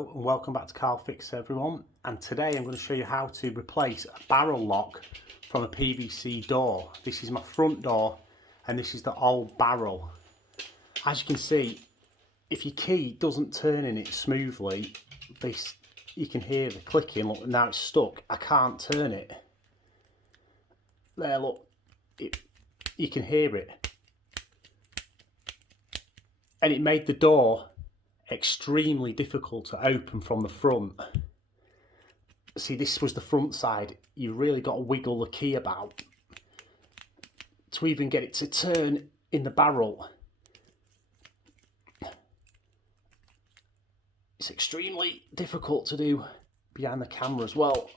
Hello and welcome back to Carl Fix everyone, and today I'm going to show you how to replace a barrel lock from a PVC door. This is my front door and this is the old barrel. As you can see, if your key doesn't turn in it smoothly, you can hear the clicking. Look, now it's stuck. I can't turn it. There, look, you can hear it. And it made the door extremely difficult to open from the front. See, this was the front side. You really got to wiggle the key about to even get it to turn in the barrel. It's extremely difficult to do behind the camera as well.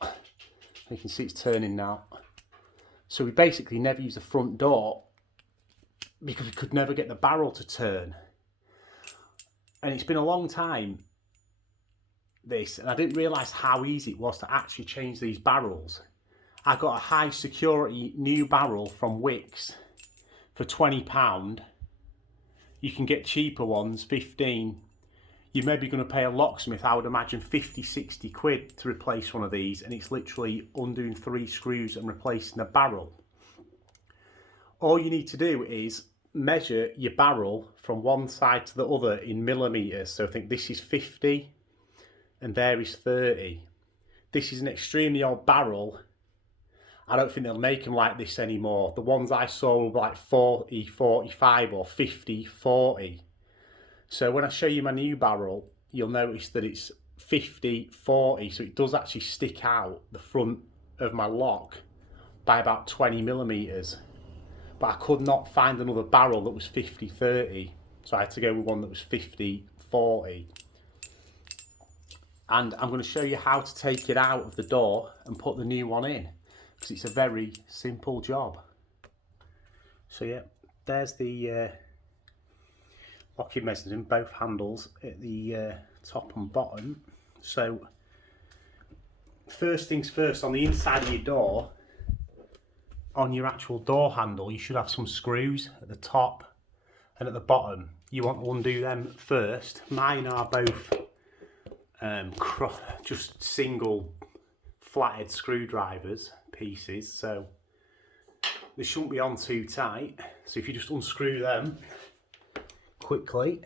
You can see it's turning now. So we basically never use the front door because we could never get the barrel to turn. And it's been a long time, and I didn't realise how easy it was to actually change these barrels. I got a high security new barrel from Wix for £20. You can get cheaper ones, 15. You're maybe going to pay a locksmith, I would imagine 50, 60 quid to replace one of these, and it's literally undoing 3 screws and replacing the barrel. All you need to do is measure your barrel from one side to the other in millimeters. So I think this is 50 and there is 30. This is an extremely old barrel. I don't think they'll make them like this anymore. The ones I saw were like 40, 45 or 50, 40. So when I show you my new barrel, you'll notice that it's 50, 40. So it does actually stick out the front of my lock by about 20 millimeters. But I could not find another barrel that was 50, 30. So I had to go with one that was 50, 40. And I'm going to show you how to take it out of the door and put the new one in, because it's a very simple job. So yeah, there's the locking mechanism, both handles at the top and bottom. So first things first, on the inside of your door, on your actual door handle, you should have some screws at the top and at the bottom. You want to undo them first. Mine are both just single flathead screwdrivers pieces, so they shouldn't be on too tight. So if you just unscrew them quickly,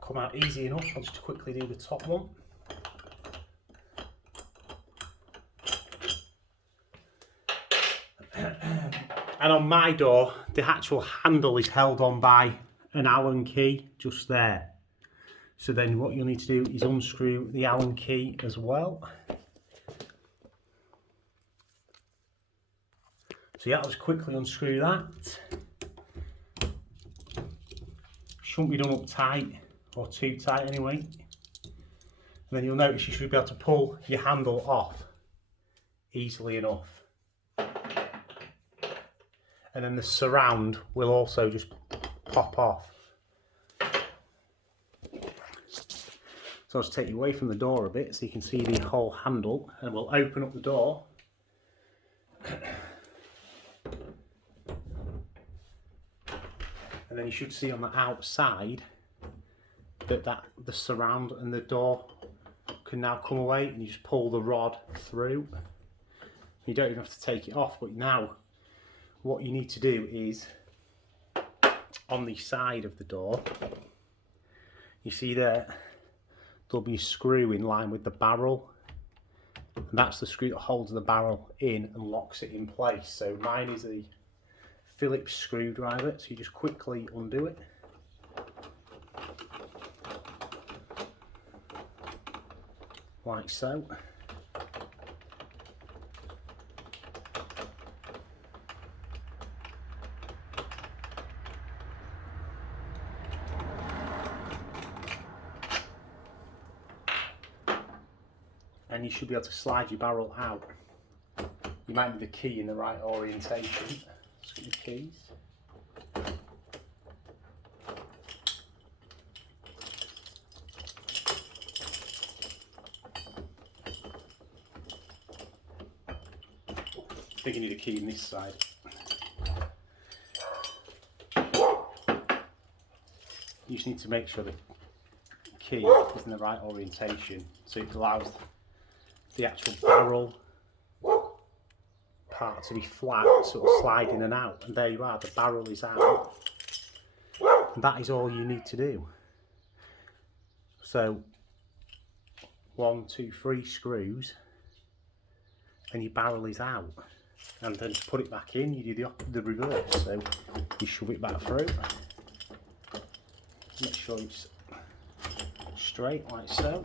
come out easy enough. I'll just quickly do the top one. And on my door, the actual handle is held on by an Allen key just there. So then what you'll need to do is unscrew the Allen key as well. So yeah, I'll just quickly unscrew that. Shouldn't be done up tight, or too tight anyway. And then you'll notice you should be able to pull your handle off easily enough. And then the surround will also just pop off. So I'll just take you away from the door a bit so you can see the whole handle, and we'll open up the door. And then you should see on the outside that the surround and the door can now come away, and you just pull the rod through. You don't even have to take it off, but now what you need to do is, on the side of the door, you see there'll be a screw in line with the barrel, and that's the screw that holds the barrel in and locks it in place. So mine is a Phillips screwdriver, so you just quickly undo it. Like so. And you should be able to slide your barrel out. You might need the key in the right orientation. Let's get the keys. I think you need a key in this side. You just need to make sure the key is in the right orientation so it allows the actual barrel part to be flat, sort of slide in and out, and there you are, the barrel is out, and that is all you need to do. So 1, 2, 3 screws and your barrel is out, and then to put it back in you do the reverse, so you shove it back through, make sure it's straight like so.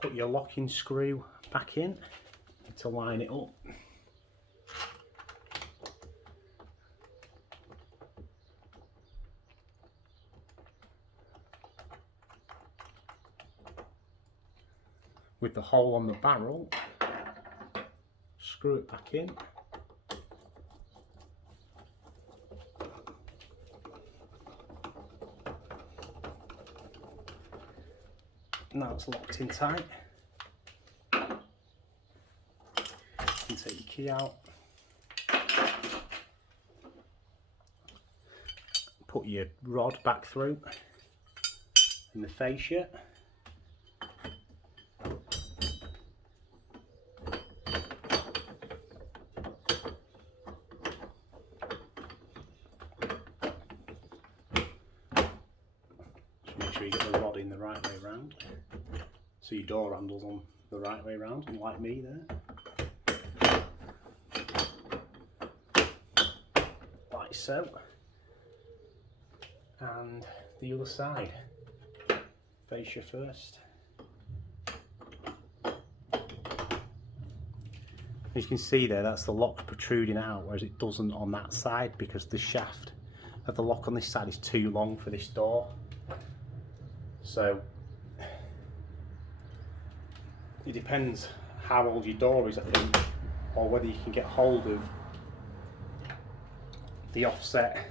Put your locking screw back in to line it up. With the hole on the barrel, screw it back in. Now it's locked in tight. You can take your key out. Put your rod back through and the fascia. Make sure you get the rod in the right way round, so your door handle's on the right way round, unlike me there. Like so. And the other side. Fascia first. As you can see there, that's the lock protruding out, whereas it doesn't on that side because the shaft of the lock on this side is too long for this door. So it depends how old your door is, I think, or whether you can get hold of the offset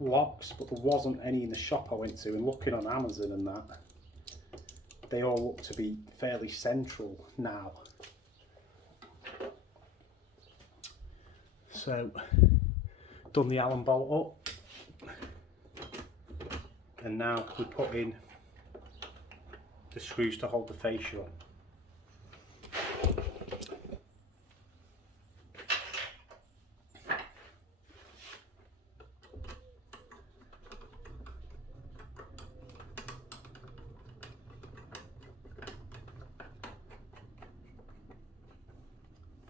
locks, but there wasn't any in the shop I went to, and looking on Amazon and that, they all look to be fairly central now. So done the Allen bolt up, and now we put in the screws to hold the fascia on.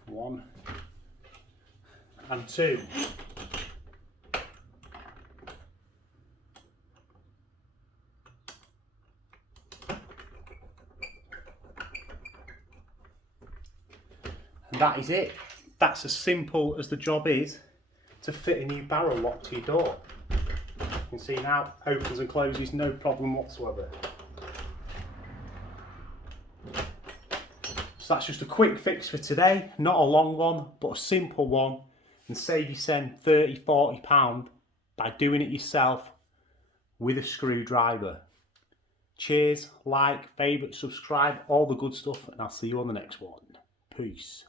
One and two. And that is it. That's as simple as the job is to fit a new barrel lock to your door. You can see now, opens and closes, no problem whatsoever. So that's just a quick fix for today, not a long one, but a simple one, and save yourself £30–40 by doing it yourself with a screwdriver. Cheers, like, favourite, subscribe, all the good stuff, and I'll see you on the next one. Peace.